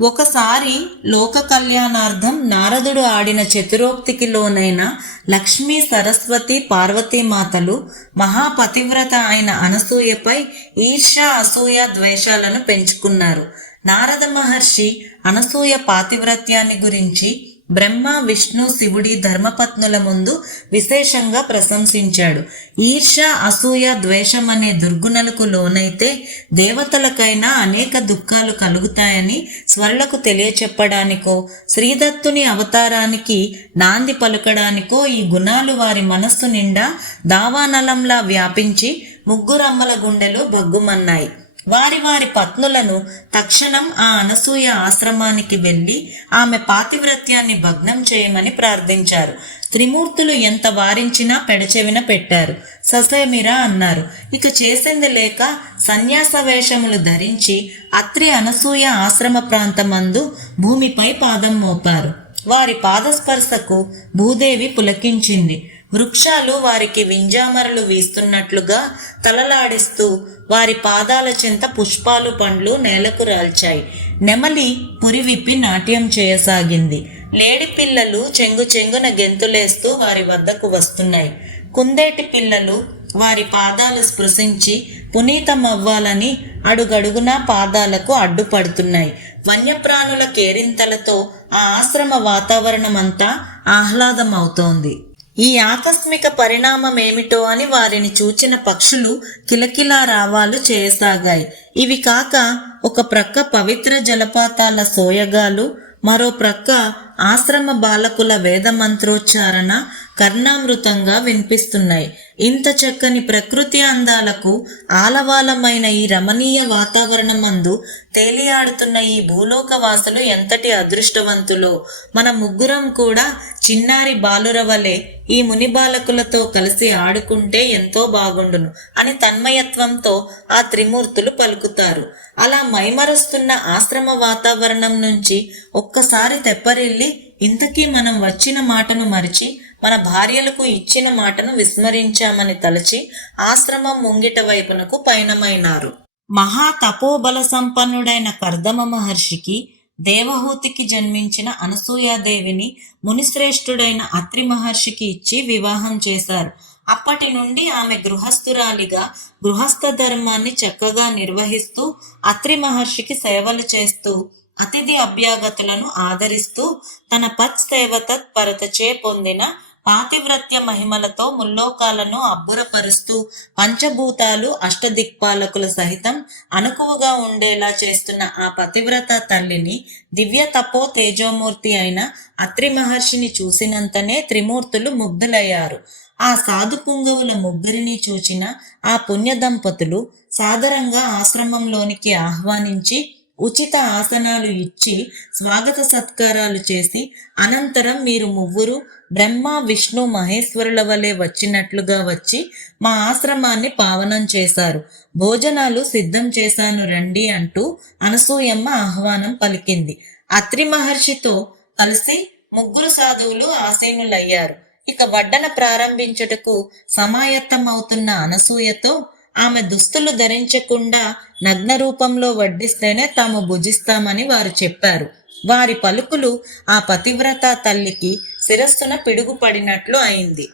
ఒకసారి లోక కళ్యాణార్థం నారదుడు ఆడిన చతురోక్తికి లోనైన లక్ష్మీ సరస్వతి పార్వతీమాతలు మహాపతివ్రత అయిన అనసూయపై ఈర్ష అసూయ ద్వేషాలను పెంచుకున్నారు. నారద మహర్షి అనసూయ పాతివ్రత్యాన్ని గురించి బ్రహ్మ విష్ణు శివుడి ధర్మపత్నుల ముందు విశేషంగా ప్రశంసించాడు. ఈర్ష అసూయ ద్వేషం అనే దుర్గుణలకు లోనైతే దేవతలకైనా అనేక దుఃఖాలు కలుగుతాయని స్వరులకు తెలియచెప్పడానికో శ్రీదత్తుని అవతారానికి నాంది పలుకడానికో ఈ గుణాలు వారి మనస్సు నిండా దావానలంలా వ్యాపించి ముగ్గురమ్మల గుండెలు బగ్గుమన్నాయి వారి వారి పత్నులను తక్షణం ఆ అనసూయ ఆశ్రమానికి వెళ్ళి ఆమె పాతివ్రత్యాన్ని భగ్నం చేయమని ప్రార్థించారు. త్రిమూర్తులు ఎంత వారించినా పెడచెవిన పెట్టారు. ససేమిరా అన్నారు. ఇక చేసింది లేక సన్యాస వేషములు ధరించి అత్రి అనసూయ ఆశ్రమ ప్రాంతమందు భూమిపై పాదం మోపారు. వారి పాదస్పర్శకు భూదేవి పులకించింది. వృక్షాలు వారికి వింజామరలు వీస్తున్నట్లుగా తలలాడిస్తూ వారి పాదాల చెంత పుష్పాలు పండ్లు నేలకు రాల్చాయి. నెమలి పురివిప్పి నాట్యం చేయసాగింది. లేడి పిల్లలు చెంగు చెంగున గెంతులేస్తూ వారి వద్దకు వస్తున్నాయి. కుందేటి పిల్లలు వారి పాదాలు స్పృశించి పునీతమవ్వాలని అడుగడుగునా పాదాలకు అడ్డుపడుతున్నాయి. వన్యప్రాణుల కేరింతలతో ఆ ఆశ్రమ వాతావరణమంతా ఆహ్లాదమవుతోంది. ఈ ఆకస్మిక పరిణామమేమిటో అని వారిని చూచిన పక్షులు కిలకిలా రావాలు చేయసాగాయి. ఇవి కాక ఒక ప్రక్క పవిత్ర జలపాతాల సోయగాలు మరో ప్రక్క ఆశ్రమ బాలకుల వేద మంత్రోచ్చారణ కర్ణామృతంగా వినిపిస్తున్నాయి. ఇంత చక్కని ప్రకృతి అందాలకు ఆలవాలమైన ఈ రమణీయ వాతావరణం మందు తేలియాడుతున్న ఈ భూలోక వాసులు ఎంతటి అదృష్టవంతులో. మన ముగ్గురం కూడా చిన్నారి బాలుర వలె ఈ ముని బాలకులతో కలిసి ఆడుకుంటే ఎంతో బాగుండును అని తన్మయత్వంతో ఆ త్రిమూర్తులు పలుకుతారు. అలా మైమరుస్తున్న ఆశ్రమ వాతావరణం నుంచి ఒక్కసారి తెప్పరిల్లి ఇంతకీ మనం వచ్చిన మాటను మరిచి మన భార్యలకు ఇచ్చిన మాటను విస్మరించామని తలచి ఆశ్రమం ముంగిట వైపునకు పయనమైనారు. మహా తపోబల సంపన్నుడైన కర్దమ మహర్షికి దేవహూతికి జన్మించిన అనసూయాదేవిని మునిశ్రేష్ఠుడైన అత్రి మహర్షికి ఇచ్చి వివాహం చేశారు. అప్పటి నుండి ఆమె గృహస్థురాలిగా గృహస్థ ధర్మాన్ని చక్కగా నిర్వహిస్తూ అత్రి మహర్షికి సేవలు చేస్తూ అతిథి అభ్యాగతులను ఆదరిస్తూ తన పత్ సేవ తత్పరతచే పొందిన పాతివ్రత్య మహిమలతో ముల్లోకాలను అబ్బురపరుస్తూ పంచభూతాలు అష్టదిక్పాలకుల సహితం అనుకువగా ఉండేలా చేస్తున్న ఆ పతివ్రత తల్లిని దివ్య తపో తేజోమూర్తి అయిన అత్రి మహర్షిని చూసినంతనే త్రిమూర్తులు ముగ్ధులయ్యారు. ఆ సాధు పుంగవుల ముగ్గురిని చూచిన ఆ పుణ్య దంపతులు సాదరంగా ఆశ్రమంలోనికి ఆహ్వానించి ఉచిత ఆసనాలు ఇచ్చి స్వాగత సత్కారాలు చేసి అనంతరం మీరు ముగ్గురు బ్రహ్మ విష్ణు మహేశ్వరుల వలె వచ్చినట్లుగా వచ్చి మా ఆశ్రమాన్ని పావనం చేశారు. భోజనాలు సిద్ధం చేశాను రండి అంటూ అనసూయమ్మ ఆహ్వానం పలికింది. అత్రి మహర్షితో కలిసి ముగ్గురు సాధువులు ఆసీనులయ్యారు. ఇక వడ్డన ప్రారంభించుటకు సమాయత్తమవుతున్న అనసూయతో ఆమె దుస్తులు ధరించకుండా నగ్న రూపంలో వడ్డిస్తేనే తాము భుజిస్తామని వారు చెప్పారు. వారి పలుకులు ఆ పతివ్రత తల్లికి శిరస్సున పిడుగుపడినట్లు అయింది.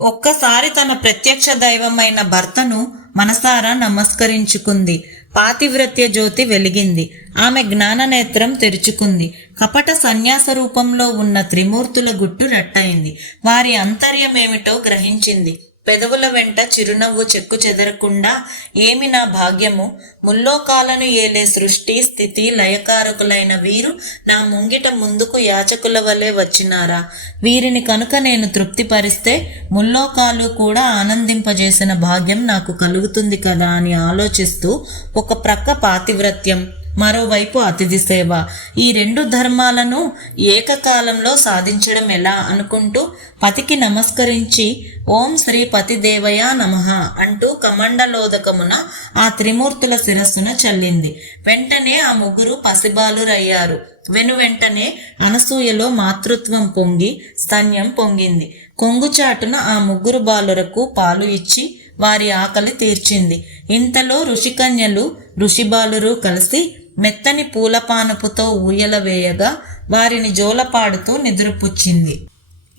ఒక్కసారి తన ప్రత్యక్ష దైవమైన భర్తను మనసారా నమస్కరించుకుంది. పాతివ్రత్య జ్యోతి వెలిగింది. ఆమె జ్ఞాననేత్రం తెరుచుకుంది. కపట సన్యాస రూపంలో ఉన్న త్రిమూర్తుల గుట్టు రట్టయింది. వారి అంతర్యమేమిటో గ్రహించింది. పెదవుల వెంట చిరునవ్వు చెక్కు చెదరకుండా ఏమి నా భాగ్యము? ముల్లోకాలను ఏలే సృష్టి స్థితి లయకారకులైన వీరు నా ముంగిట ముందుకు యాచకుల వలె వచ్చినారా? వీరిని కనుక నేను తృప్తిపరిస్తే ముల్లోకాలు కూడా ఆనందింపజేసిన భాగ్యం నాకు కలుగుతుంది కదా? అని ఆలోచిస్తూ ఒక ప్రక్క పాతివ్రత్యం. మరోవైపు అతిథి సేవ. ఈ రెండు ధర్మాలను ఏకకాలంలో సాధించడం ఎలా అనుకుంటూ పతికి నమస్కరించి ఓం శ్రీ పతిదేవయ నమః అంటూ కమండలోదకమున ఆ త్రిమూర్తుల శిరస్సున చల్లింది. వెంటనే ఆ ముగ్గురు పసిబాలురయ్యారు. వెను వెంటనే అనసూయలో మాతృత్వం పొంగి స్తన్యం పొంగింది. కొంగుచాటున ఆ ముగ్గురు బాలురకు పాలు ఇచ్చి వారి ఆకలి తీర్చింది. ఇంతలో ఋషికన్యలు ఋషిబాలురు కలిసి మెత్తని పూలపానపుతో ఊయల వేయగా వారిని జోలపాడుతూ నిద్రపుచ్చింది.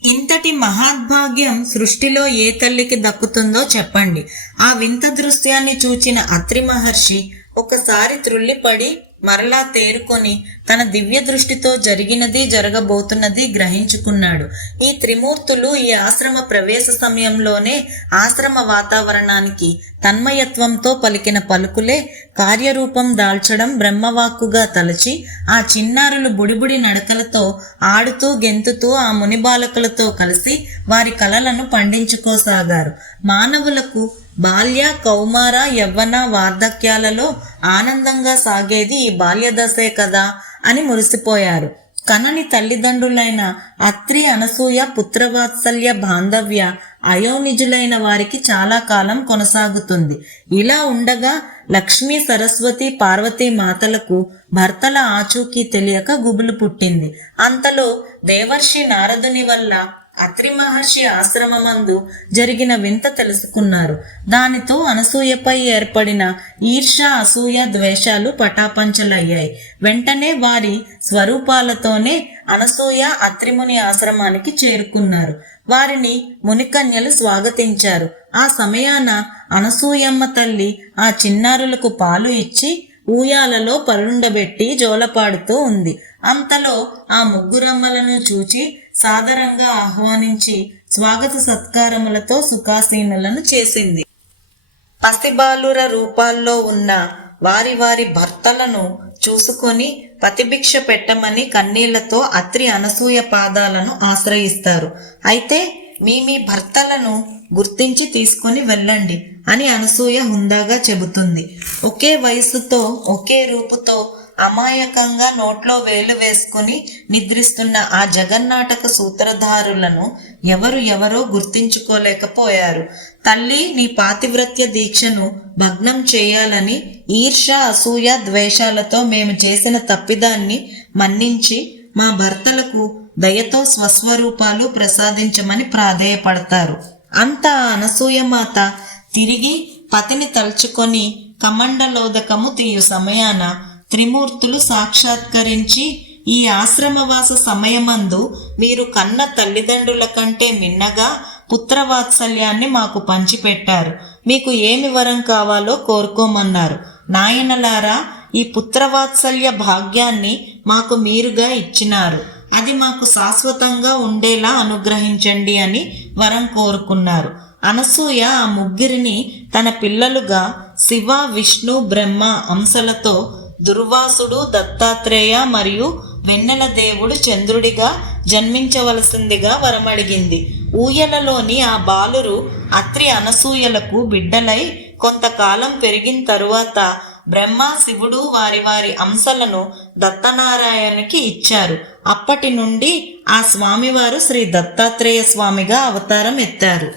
ఇంతటి మహాద్భాగ్యం సృష్టిలో ఏ తల్లికి దక్కుతుందో చెప్పండి. ఆ వింత దృశ్యాన్ని చూచిన అత్రి మహర్షి ఒకసారి త్రుళ్ళిపడి మరలా తేరుకొని తన దివ్య దృష్టితో జరిగినది జరగబోతున్నది గ్రహించుకున్నాడు. ఈ త్రిమూర్తులు ఈ ఆశ్రమ ప్రవేశ సమయంలోనే ఆశ్రమ వాతావరణానికి తన్మయత్వంతో పలికిన పలుకులే కార్యరూపం దాల్చడం బ్రహ్మవాక్కుగా తలచి ఆ చిన్నారులు బుడిబుడి నడకలతో ఆడుతూ గెంతుతూ ఆ ముని బాలకులతో కలిసి వారి కలలను పండించుకోసాగారు. మానవులకు బాల్య కౌమార యవ్వన వార్ధక్యాలలో ఆనందంగా సాగేది ఈ బాల్యదశే కదా అని మురిసిపోయారు. కనని తల్లిదండ్రులైన అత్రి అనసూయ పుత్రవాత్సల్య బాంధవ్య అయోనిజులైన వారికి చాలా కాలం కొనసాగుతుంది. ఇలా ఉండగా లక్ష్మీ సరస్వతి పార్వతీ మాతలకు భర్తల ఆచూకీ తెలియక గుబులు పుట్టింది. అంతలో దేవర్షి నారదుని వల్ల అత్రి మహర్షి ఆశ్రమమందు జరిగిన వింత తెలుసుకున్నారు. దానితో అనసూయపై ఏర్పడిన ఈర్ష అసూయ ద్వేషాలు పటాపంచలయ్యాయి. వెంటనే వారి స్వరూపాలతోనే అనసూయ అత్రిముని ఆశ్రమానికి చేరుకున్నారు. వారిని మునికన్యలు స్వాగతించారు. ఆ సమయాన అనసూయమ్మ తల్లి ఆ చిన్నారులకు పాలు ఇచ్చి ఊయాలలో పరుండబెట్టి జోలపాడుతూ ఉంది. అంతలో ఆ ముగ్గురమ్మలను చూచి సాదరంగా ఆహ్వానించి స్వాగత సత్కారములతో సుఖాసీనులను చేసింది. పసిబాలుర రూపాల్లో ఉన్న వారి వారి భర్తలను చూసుకొని పతిభిక్ష పెట్టమని కన్నీళ్ళతో అత్రి అనసూయ పాదాలను ఆశ్రయిస్తారు. అయితే మీ మీ భర్తలను గుర్తించి తీసుకొని వెళ్ళండి అని అనసూయ హుందాగా చెబుతుంది. ఒకే వయసుతో ఒకే రూపుతో అమాయకంగా నోట్లో వేలు వేసుకుని నిద్రిస్తున్న ఆ జగన్నాటక సూత్రధారులను ఎవరు ఎవరో గుర్తించుకోలేకపోయారు. తల్లి నీ పాతివ్రత్య దీక్షను భగ్నం చేయాలని ఈర్ష అసూయ ద్వేషాలతో మేము చేసిన తప్పిదాన్ని మన్నించి మా భర్తలకు దయతో స్వస్వరూపాలు ప్రసాదించమని ప్రాధేయపడతారు. అంత అనసూయమాత తిరిగి పతిని తలుచుకొని కమండలోదకము తీయు సమయాన త్రిమూర్తులు సాక్షాత్కరించి ఈ ఆశ్రమవాస సమయమందు మీరు కన్న తల్లిదండ్రుల కంటే మిన్నగా పుత్రవాత్సల్యాన్ని మాకు పంచిపెట్టారు. మీకు ఏమి వరం కావాలో కోరుకోమన్నారు. నాయనలారా ఈ పుత్రవాత్సల్య భాగ్యాన్ని మాకు మీరుగా ఇచ్చినారు. అది మాకు శాశ్వతంగా ఉండేలా అనుగ్రహించండి అని వరం కోరుకున్నారు. అనసూయ ఆ ముగ్గురిని తన పిల్లలుగా శివ విష్ణు బ్రహ్మ అంశలతో దుర్వాసుడు దత్తాత్రేయ మరియు వెన్నెల దేవుడు చంద్రుడిగా జన్మించవలసిందిగా వరమడిగింది. ఊయలలోని ఆ బాలురు అత్రి అనసూయలకు బిడ్డలై కొంతకాలం పెరిగిన తరువాత బ్రహ్మ శివుడు వారి వారి అంశలను దత్తనారాయణకి ఇచ్చారు. అప్పటి నుండి ఆ స్వామివారు శ్రీ దత్తాత్రేయ స్వామిగా అవతారం ఎత్తారు.